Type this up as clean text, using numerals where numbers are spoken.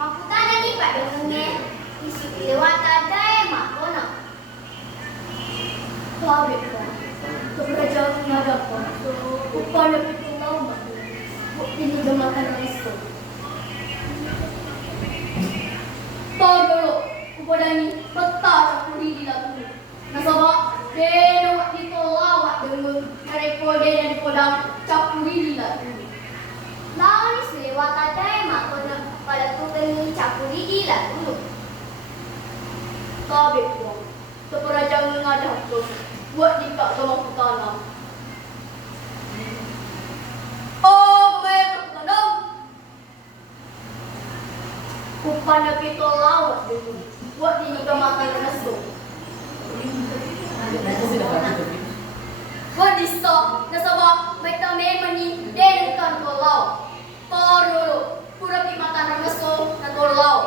Makutana ni Pak Dengenge isi lewat ada makono. Sabi ko, sa pradyang nga po, upalapit ko na umano, pinagamakan ng isto. Pagalo, upadani, magtasa ko hindi na po. Nasaba, pero dito lawat dengan narekode dan podang capuri na po. Lawan is lewat ada makono pada tukengi capuri gila dulu. Sabi ko, sa pradyang nga po, buat di ka gamakutana. Oh, kaya tanong. Kung panapito lawat dito, buat di ka makan ng aso. Buat di stop, nasaba, may tamen mani, den kan ko law. Paro, pura di makan ng aso.